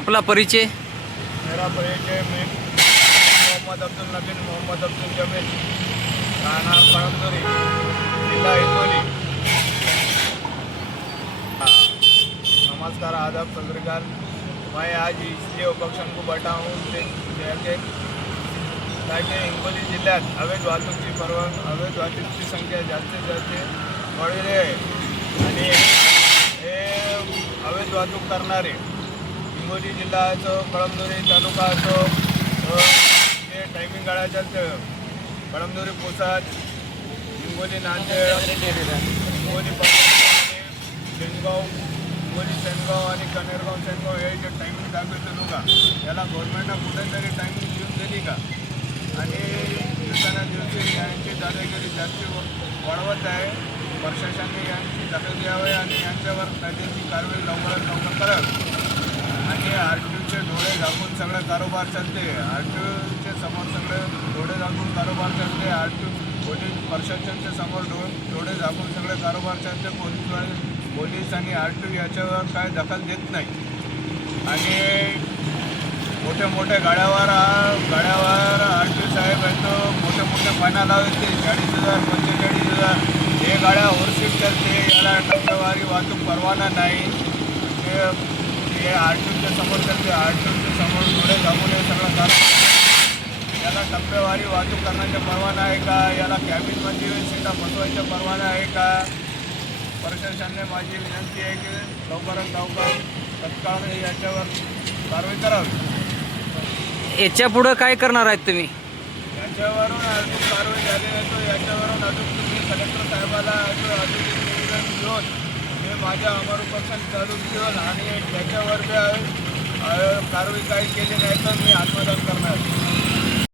आपला परिचय? मेरा परिचय मैं मोहम्मद अब्दुल नबीन मोहम्मद अब्दुल जमील, राहणार कळमनुरी, जिला हिंगोली। नमस्कार, आदाब, सत श्री अकाल। मैं आज इसलिए उपक्षण को बैठा हूँ ताकि हिंगोली जिल्ह्यात अवैध वाहतूकची संख्या जास्तीत जास्त वाढली आहे आणि हे अवैध वाहतूक करणारे हिंगोली जिल्हा असो, कळमनुरी तालुका असो, ते टायमिंग काढायच्या कळमनुरी पोसाद, हिंगोली नांदेड, हिंगोली सेनगाव, हिंगोली सेनगाव आणि कनेरगाव सेनगाव हे जे टायमिंग दाखवते लोक याला गव्हर्नमेंटनं कुठेतरी टायमिंग देऊन दिली का? आणि दिवसेंदिवस यांची दादागिरी जास्त वाढवत आहे। प्रशासनाने यांची दखल घ्यावी आणि यांच्यावर कायद्याची कारवाई लवकरात लवकर करावी। आणि RTOचे डोळे झाकून सगळं कारोबार चालते, RTOचे समोर सगळे डोळे झाकून कारोबार चालते, RTO पोलीस प्रशासनाच्या समोर डोळे झाकून सगळे कारोबार चालते। पोलीस आणि RTO याच्यावर काय दखल देत नाही आणि मोठ्या गाड्यावर RTO साहेब येतो, मोठे फायना लावते 40,000 45,000। हे गाड्या ओव्हरस्पीड चालते, याला टप्प्यावारी वाहतूक परवाना नाही। हे RTOच्या समोर चालते, RTOच्या समोर डोळे झाकून हे सगळं कारभार। याला टप्प्यावारी वाहतूक करण्याचा परवाना आहे का? याला कॅबिनमध्ये सीटा बसवायचा परवाना आहे का? प्रशासनाने माझी विनंती आहे की लवकरात लवकर तत्काळ याच्यावर कारवाई करावी। याच्या पुढं काय करणार आहेत तुम्ही? याच्यावरून अजून कारवाई झाली नाही तर याच्यावरून अजून तुम्ही कलेक्टर साहेबाला अजून निवेदन घेऊन मी माझ्या अमर उपोषण चालू ठेवून आणि त्याच्यावर कारवाई काही केली नाही तर मी आत्मदान करणार।